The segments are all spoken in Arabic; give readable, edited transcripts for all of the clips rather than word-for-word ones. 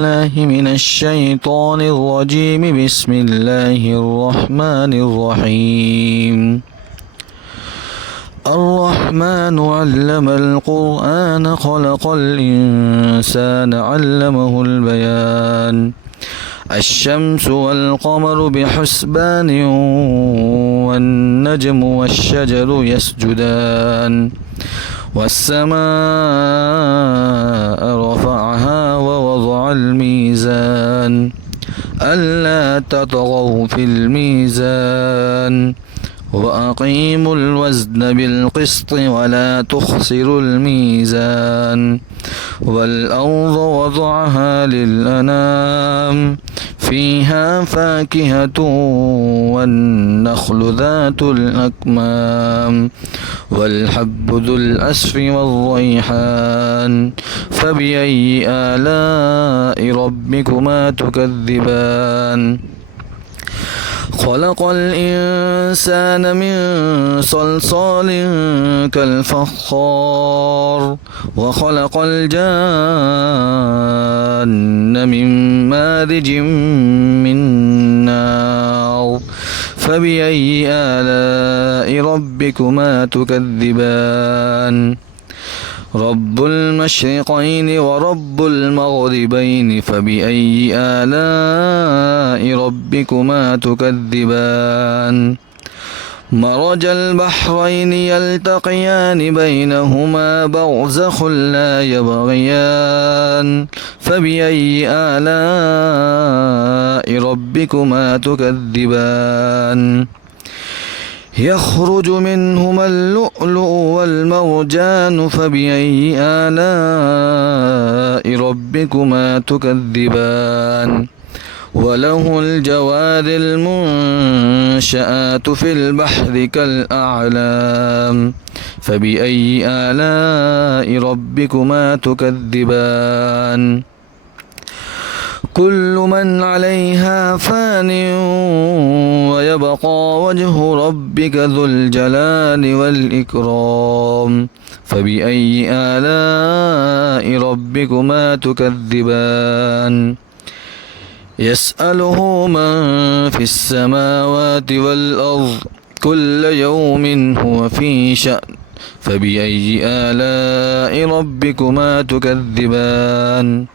الله من الشيطان الرجيم. بسم الله الرحمن الرحيم. الرحمن علم القرآن خلق الإنسان علمه البيان. الشمس والقمر بحسبان والنجم والشجر يسجدان. والسماء رفعها ووضع الميزان ألا تطغوا في الميزان وأقيموا الوزن بالقسط ولا تخسروا الميزان. والأرض وضعها للأنام فيها فاكهة والنخل ذات الأكمام والحب ذو العصف والريحان. فبأي آلاء ربكما تكذبان؟ خلق الإنسان من صلصال كالفخار وخلق الجان من مارج من نار. فبأي آلاء ربكما تكذبان؟ رب المشرقين ورب المغربين. فبأي آلاء ربكما تكذبان؟ مرج البحرين يلتقيان بينهما برزخ لا يبغيان. فبأي آلاء ربكما تكذبان؟ يخرج منهما اللؤلؤ والمرجان. فبأي آلاء ربكما تكذبان؟ وله الجوار المنشآت في البحر كالأعلام. فبأي آلاء ربكما تكذبان؟ كل من عليها فان ويبقى وجه ربك ذو الجلال والإكرام. فبأي آلاء ربكما تكذبان؟ يسأله من في السماوات والأرض كل يوم هو في شأن. فبأي آلاء ربكما تكذبان؟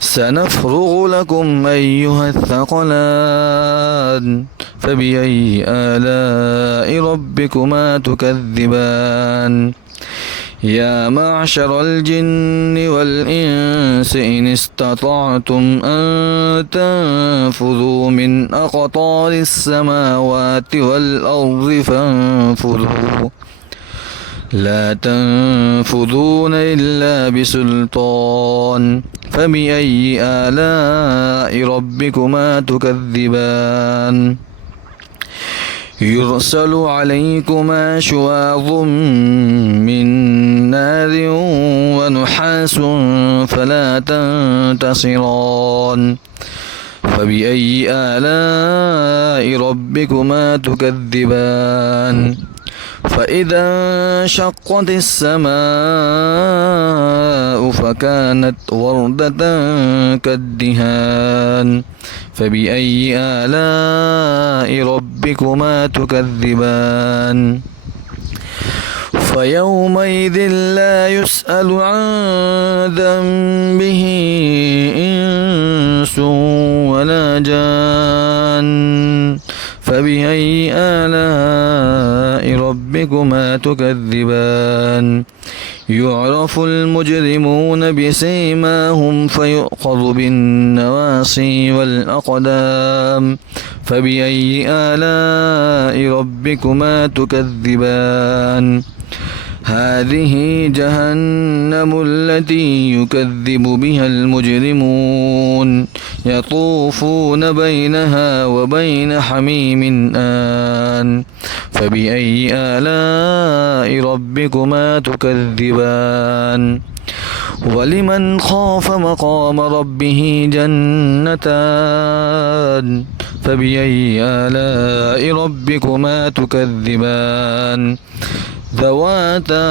سنفرغ لكم أيها الثقلان. فبأي آلاء ربكما تكذبان؟ يا معشر الجن والإنس إن استطعتم أن تنفذوا من أقطار السماوات والأرض فانفذوا لا تنفذون إلا بسلطان. فبأي آلاء ربكما تكذبان؟ يرسل عليكما شواظ من نار ونحاس فلا تنتصران. فبأي آلاء ربكما تكذبان؟ فإذا انشقت السماء فكانت وردة كالدهان. فبأي آلاء ربكما تكذبان؟ فيومئذ لا يسأل عن ذنبه إنس ولا جان. فبأي آلاء ربكما تكذبان؟ يعرف المجرمون بسيماهم فيؤخذ بالنواصي والأقدام. فبأي آلاء ربكما تكذبان؟ هذه جهنم التي يكذب بها المجرمون يطوفون بينها وبين حميم آن. فبأي آلاء ربكما تكذبان؟ ولمن خاف مقام ربه جنتان. فبأي آلاء ربكما تكذبان؟ ذواتا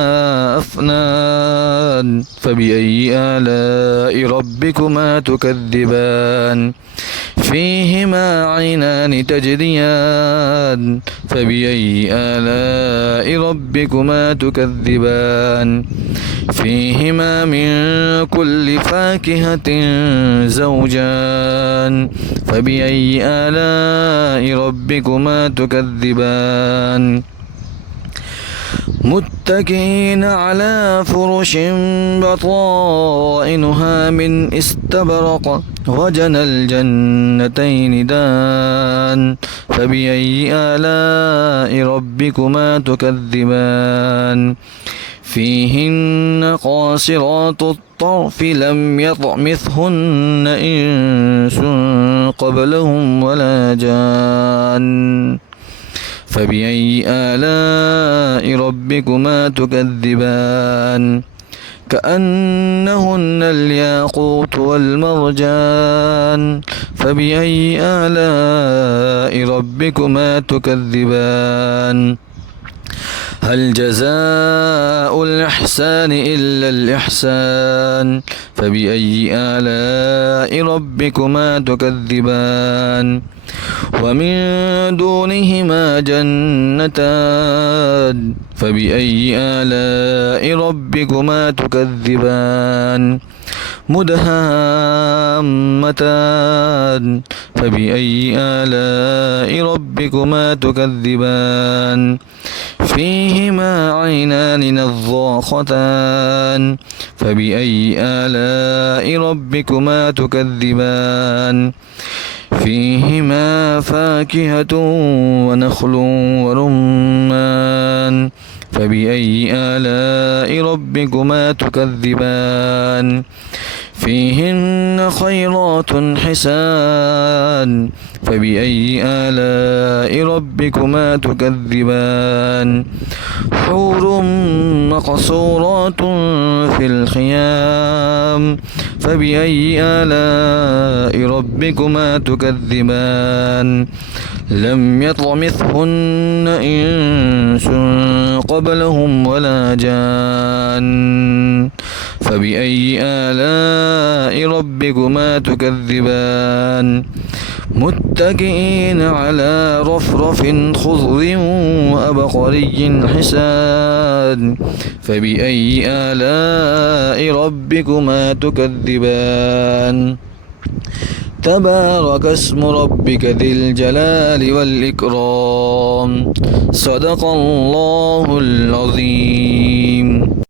أفنان فبأي آلاء ربكما تكذبان فيهما عينان تجريان فبأي آلاء ربكما تكذبان فيهما من كل فاكهة زوجان فبأي آلاء ربكما تكذبان متكئين على فرش بطائنها من استبرق وجنى الجنتين دان فبأي آلاء ربكما تكذبان فيهن قاصرات الطرف لم يطمثهن إنس قبلهم ولا جان فبأي آلاء ربكما تكذبان كأنهن الياقوت والمرجان فبأي آلاء ربكما تكذبان هل جزاء الإحسان إلا الإحسان فبأي آلاء ربكما تكذبان ومن دونهما جنتان فبأي آلاء ربكما تكذبان مدهامتان فبأي آلاء ربكما تكذبان فيهما عينان نضاختان فبأي آلاء ربكما تكذبان فيهما فاكهة ونخل ورمان فبأي آلاء ربكما تكذبان فيهن خيرات حسان فبأي آلاء ربكما تكذبان حور مقصورات في الخيام فبأي آلاء ربكما تكذبان لم يطمثهن إنس قبلهم ولا جان فبأي آلاء ربكما تكذبان متكئين على رفرف خضر وأبقري حسان فبأي آلاء ربكما تكذبان تبارك اسم ربك ذي الجلال والإكرام صدق الله العظيم.